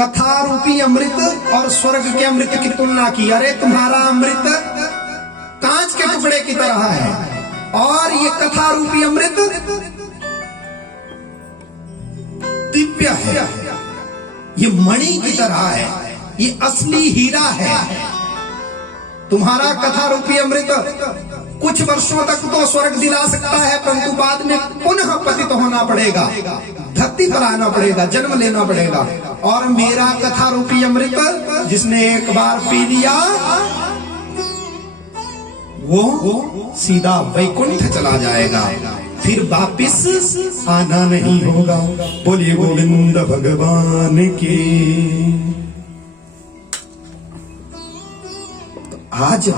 कथा रूपी अमृत और स्वर्ग के अमृत की तुलना की। अरे तुम्हारा अमृत कांच के टुकड़े की तरह है और ये कथा रूपी अमृत दिव्य है, ये मणि की तरह है, ये असली हीरा है। तुम्हारा कथा रूपी अमृत कुछ वर्षों तक तो स्वर्ग दिला सकता है, परंतु बाद में पुनः पतित होना पड़ेगा, धरती पर आना पड़ेगा, जन्म लेना पड़ेगा। और मेरा कथा रूपी अमृत जिसने एक बार पी लिया वो सीधा वैकुंठ चला जाएगा, फिर वापिस आना नहीं होगा। बोलिए गोविंद भगवान की। आज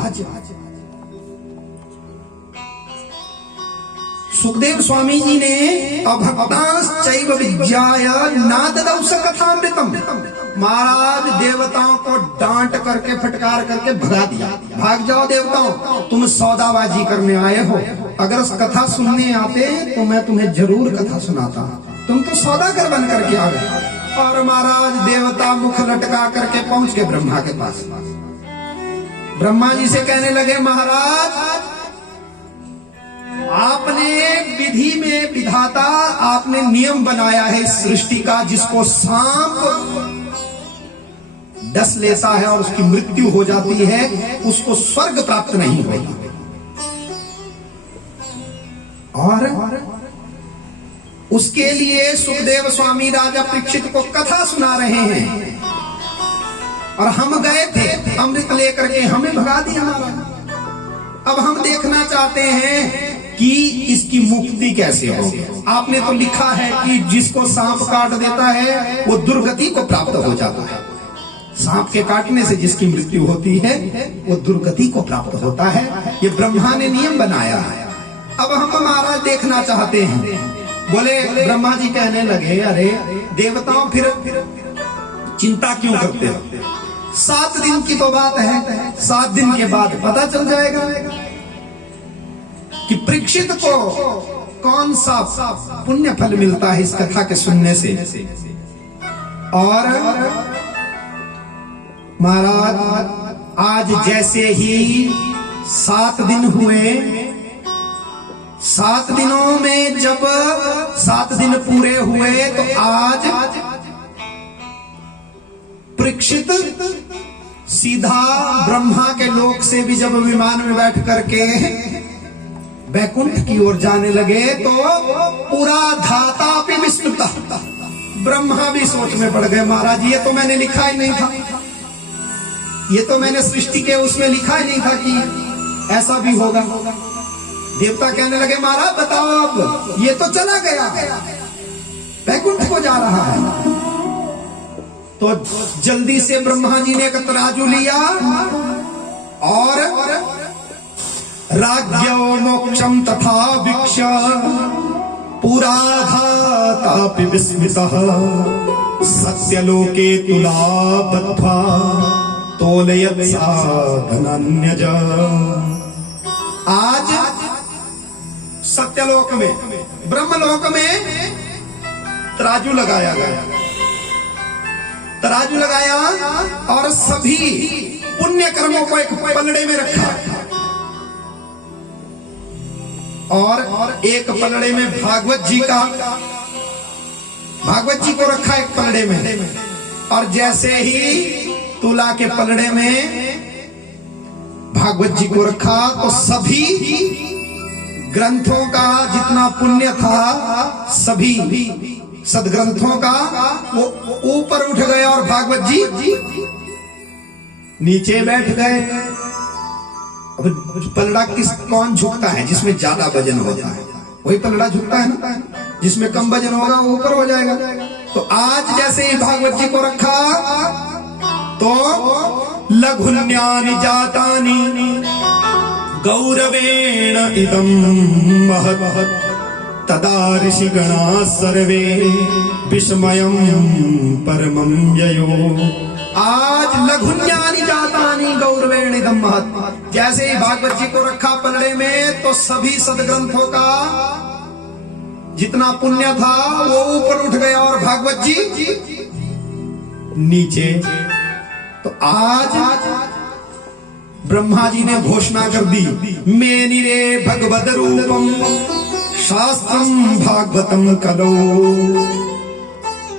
सुखदेव स्वामी जी ने अभक्ताश्चैव विद्याय नाददौ स कथामृतम, महाराज देवताओं को डांट करके फटकार करके भगा दिया। भाग जाओ देवताओं, तुम सौदाबाजी करने आए हो, अगर कथा सुनने आते तो मैं तुम्हें जरूर कथा सुनाता, तुम तो सौदागर बन करके आ गए। और महाराज देवता मुख लटका करके पहुंच गए ब्रह्मा के पास। ब्रह्मा जी से कहने लगे, महाराज आपने विधि में विधाता आपने नियम बनाया है इस सृष्टि का, जिसको सांप डस लेता है और उसकी मृत्यु हो जाती है, उसको स्वर्ग प्राप्त नहीं होगा। और उसके लिए सुखदेव स्वामी राजा परीक्षित को कथा सुना रहे हैं और हम गए थे अमृत लेकर के, हमें भगा दिया महाराज। अब हम देखना चाहते हैं कि इसकी मुक्ति कैसे हो। आपने तो लिखा है कि जिसको सांप काट देता है वो दुर्गति को प्राप्त हो जाता है। सांप के काटने से जिसकी मृत्यु होती है वो दुर्गति को प्राप्त होता है, ये ब्रह्मा ने नियम बनाया है। अब हम महाराज देखना चाहते हैं। बोले ब्रह्मा जी कहने लगे, अरे देवताओं फिर चिंता क्यों करते हो, 7 दिन की तो बात है, 7 दिन के बाद पता चल जाएगा कि परीक्षित को कौन सा पुण्य फल मिलता है इस कथा के सुनने से। और महाराज आज जैसे ही 7 दिन हुए, 7 दिनों में जब 7 दिन पूरे हुए तो आज परीक्षित सीधा ब्रह्मा के लोक से भी जब विमान में बैठ करके वैकुंठ की ओर जाने लगे तो पूरा धाता पे विस्मृता, ब्रह्मा भी सोच में पड़ गए, महाराज ये तो मैंने लिखा ही नहीं था, ये तो मैंने सृष्टि के उसमें लिखा ही नहीं था कि ऐसा भी होगा। देवता कहने लगे, महाराज बताओ अब, ये तो चला गया, वैकुंठ को जा रहा है। तो जल्दी से ब्रह्मा जी ने एक तराजू लिया और राज्यो मोक्षम तथा वीक्ष पुराधातापि विस्मितः सत्यलोके तुलाबद्ध्वा तोलयत् साधनन्यज। आज सत्यलोक में, ब्रह्मलोक में तराजू लगाया गया, तराजू लगाया और सभी पुण्य कर्मों को एक पलड़े में रखा और एक पलड़े में भागवत जी को रखा एक पलड़े में। और जैसे ही तुला के पलड़े में भागवत जी को रखा तो सभी ग्रंथों का जितना पुण्य था, सभी सदग्रंथों का वो ऊपर उठ गए और भागवत जी नीचे बैठ गए। अब पलड़ा कौन झुकता है, जिसमें ज्यादा वजन होता है वही पलड़ा झुकता है ना, जिसमें कम वजन होगा वो ऊपर हो जाएगा। तो आज जैसे ही भागवत जी को रखा तो लघुन्यानि जातानि गौरवेण इदं महत् तदा ऋषिगणा सर्वे विस्मयं परमं ययो। आज लघुन्यानि जातानि गौरवेण इदं महत्, जैसे ही भागवत जी को रखा पलड़े में तो सभी सदग्रंथों का जितना पुण्य था वो ऊपर उठ गया और भागवत जी नीचे। तो आज ब्रह्मा जी ने घोषणा कर दी, मेनिरे भगवद रूपम शास्त्रम भागवतम कलो।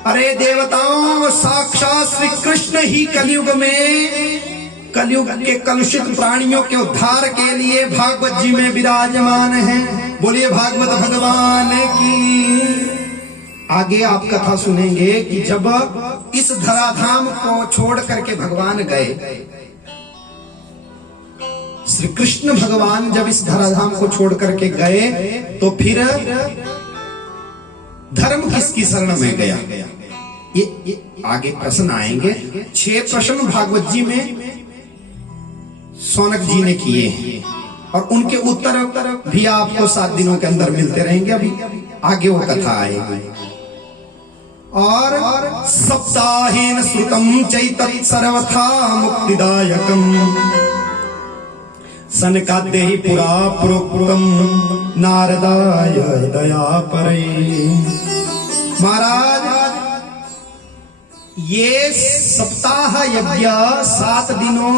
अरे देवताओं, साक्षात श्री कृष्ण ही कलयुग के कलुषित प्राणियों के उद्धार के लिए भागवत जी में विराजमान हैं। बोलिए भागवत भगवान की। आगे आप कथा सुनेंगे कि जब इस धराधाम को छोड़ करके भगवान गए, श्री कृष्ण भगवान जब इस धराधाम को छोड़ करके गए तो फिर धर्म किसकी शरण में गया? ये आगे प्रश्न आएंगे। 6 प्रश्न भागवत जी में सौनक जी ने किए हैं और उनके उत्तर भी आपको 7 दिनों के अंदर मिलते रहेंगे। अभी आगे वो कथा आएगी। और सप्ताहेन श्रुतम चैतत् सर्वथा मुक्तिदायकम सनकादेहि पुरा प्रोक्तम नारदाय दया परे। महाराज, ये सप्ताह यज्ञ 7 दिनों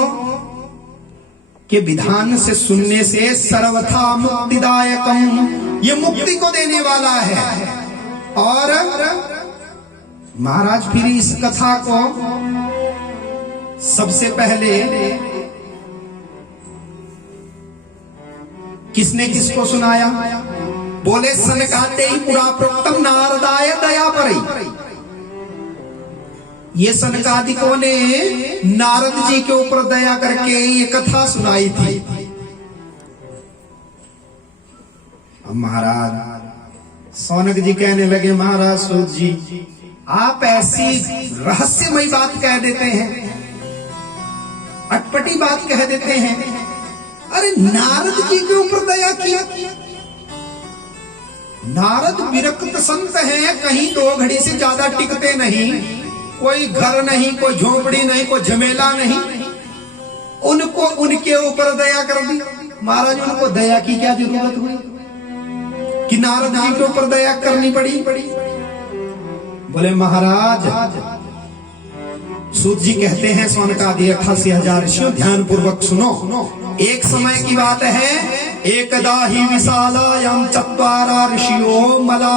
के विधान से सुनने से सर्वथा मुक्तिदायकम, ये मुक्ति को देने वाला है। और महाराज फिर इस कथा को सबसे पहले किसने किसको सुनाया? बोले सनकाते ही पुरा प्रोक्तम नारदाय दया परई। ये सनकादिकों ने नारद जी के ऊपर दया करके ये कथा सुनाई थी। अब महाराज सौनक जी कहने लगे, महाराज सूत जी, आप ऐसी रहस्यमयी बात कह देते हैं, अटपटी बात कह देते हैं। अरे नारद जी के ऊपर दया किया? नारद विरक्त संत हैं, कहीं 2 घड़ी से ज्यादा टिकते नहीं, कोई घर नहीं, कोई झोपड़ी नहीं, कोई झमेला नहीं, उनको उनके ऊपर दया कर दी। महाराज, उनको दया की क्या जरूरत हुई कि नारद जी के ऊपर दया करनी पड़ी? बोले महाराज, सूत जी कहते हैं सौनकादि 88,000 ऋषियों, ध्यान पूर्वक सुनो। एक समय की बात है, एकदा ही विशालायाम चत्वारा ऋषियों मला